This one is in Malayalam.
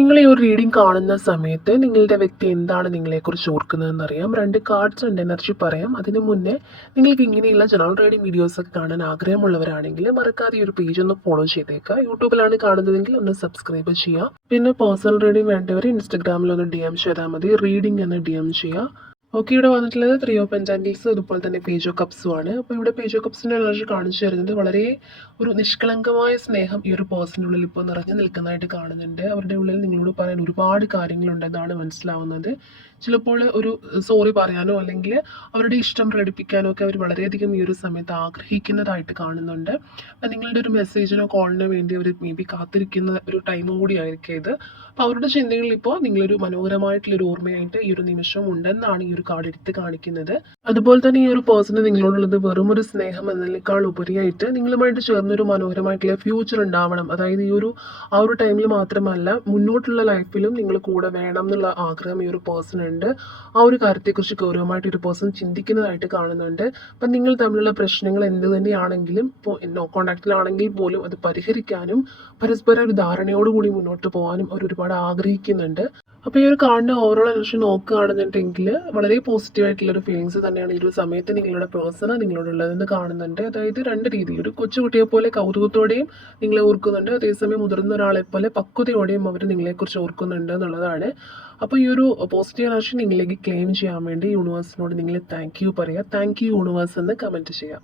നിങ്ങൾ ഈ ഒരു റീഡിംഗ് കാണുന്ന സമയത്ത് നിങ്ങളുടെ വ്യക്തി എന്താണ് നിങ്ങളെക്കുറിച്ച് ഓർക്കുന്നതെന്ന് അറിയാം. 2 കാർഡ്സ് ആൻഡ് എനർജി പറയാം. അതിന് മുന്നേ നിങ്ങൾക്ക് ഇങ്ങനെയുള്ള ജനറൽ റീഡിംഗ് വീഡിയോസൊക്കെ കാണാൻ ആഗ്രഹമുള്ളവരാണെങ്കിൽ മറക്കാതെ ഈ ഒരു പേജ് ഒന്ന് ഫോളോ ചെയ്തേക്കുക. യൂട്യൂബിലാണ് കാണുന്നതെങ്കിൽ ഒന്ന് സബ്സ്ക്രൈബ് ചെയ്യുക. പിന്നെ പേഴ്സണൽ റീഡിംഗ് വേണ്ടവർ ഇൻസ്റ്റഗ്രാമിൽ ഒന്ന് DM ചെയ്താൽ മതി. റീഡിംഗ് എന്ന് DM ചെയ്യുക. ഓക്കെ, ഇവിടെ വന്നിട്ടുള്ളത് 3 ഓഫ് പെന്റാക്കിൾസ്, അതുപോലെ തന്നെ പേജ് ഓഫ് കപ്സും ആണ്. അപ്പോൾ ഇവിടെ പേജ് ഓഫ് കപ്സിൻ്റെ എനർജി കാണിച്ചു തരുന്നത് വളരെ ഒരു നിഷ്കളങ്കമായ സ്നേഹം ഈ ഒരു പേഴ്സണിൻ്റെ ഉള്ളിൽ ഇപ്പോൾ നിറഞ്ഞു നിൽക്കുന്നതായിട്ട് കാണുന്നുണ്ട്. അവരുടെ ഉള്ളിൽ നിങ്ങളോട് പറയാൻ ഒരുപാട് കാര്യങ്ങളുണ്ടെന്നാണ് മനസ്സിലാവുന്നത്. ചിലപ്പോൾ ഒരു സോറി പറയാനോ അല്ലെങ്കിൽ അവരുടെ ഇഷ്ടം പ്രകടിപ്പിക്കാനോ ഒക്കെ അവർ വളരെയധികം ഈ ഒരു സമയത്ത് ആഗ്രഹിക്കുന്നതായിട്ട് കാണുന്നുണ്ട്. അപ്പം നിങ്ങളുടെ ഒരു മെസ്സേജിനോ കോളിനോ വേണ്ടി അവർ മേ ബി കാത്തിരിക്കുന്ന ഒരു ടൈമും കൂടി ആയിരിക്കും ഇത്. അപ്പോൾ അവരുടെ ചിന്തകളിൽ ഇപ്പോൾ നിങ്ങളൊരു മനോഹരമായിട്ടുള്ളൊരു ഓർമ്മയായിട്ട് ഈ ഒരു നിമിഷം ഉണ്ടെന്നാണ് ഈ ഒരു കാർഡ് എടുത്ത് കാണിക്കുന്നത്. അതുപോലെ തന്നെ ഈ ഒരു പേഴ്സണ് നിങ്ങളോടുള്ളത് വെറും ഒരു സ്നേഹം എന്നതിനേക്കാൾ ഉപരിയായിട്ട് നിങ്ങളുമായിട്ട് ചേർന്നൊരു മനോഹരമായിട്ടുള്ള ഫ്യൂച്ചർ ഉണ്ടാവണം. അതായത് ആ ഒരു ടൈമിൽ മാത്രമല്ല, മുന്നോട്ടുള്ള ലൈഫിലും നിങ്ങൾ കൂടെ വേണം എന്നുള്ള ആഗ്രഹം ഈ ഒരു പേഴ്സൺ ഉണ്ട്. ആ ഒരു കാര്യത്തെക്കുറിച്ച് ഗൗരവമായിട്ട് ഒരു പേഴ്സൺ ചിന്തിക്കുന്നതായിട്ട് കാണുന്നുണ്ട്. അപ്പം നിങ്ങൾ തമ്മിലുള്ള പ്രശ്നങ്ങൾ എന്ത് തന്നെയാണെങ്കിലും ഇപ്പോൾ നോ കോണ്ടാക്റ്റിലാണെങ്കിൽ പോലും അത് പരിഹരിക്കാനും പരസ്പരം ഒരു ധാരണയോടുകൂടി മുന്നോട്ട് പോകാനും അവർ ഒരുപാട് ആഗ്രഹിക്കുന്നുണ്ട്. അപ്പോൾ ഈ ഒരു കാർഡിൻ്റെ ഓവറോൾ എനർജി നോക്കുകയാണെന്നുണ്ടെങ്കിൽ വളരെ പോസിറ്റീവായിട്ടുള്ളൊരു ഫീലിങ്സ് തന്നെയാണ് ഈ ഒരു സമയത്ത് നിങ്ങളുടെ പേഴ്സണ് നിങ്ങളോടുള്ളതെന്ന് കാണുന്നുണ്ട്. അതായത് 2 രീതിയിൽ, ഒരു കൊച്ചുകുട്ടിയെ പോലെ കൗതുകത്തോടെയും നിങ്ങളെ ഓർക്കുന്നുണ്ട്, അതേസമയം മുതിർന്ന ഒരാളെ പോലെ പക്വതയോടെയും അവർ നിങ്ങളെക്കുറിച്ച് ഓർക്കുന്നുണ്ട് എന്നുള്ളതാണ്. അപ്പോൾ ഈ ഒരു പോസിറ്റീവ് എനർജി നിങ്ങളിലേക്ക് ക്ലെയിം ചെയ്യാൻ വേണ്ടി യൂണിവേഴ്സിനോട് നിങ്ങൾ താങ്ക് യു പറയുക. താങ്ക് യു യൂണിവേഴ്സ് എന്ന് കമൻറ്റ് ചെയ്യാം.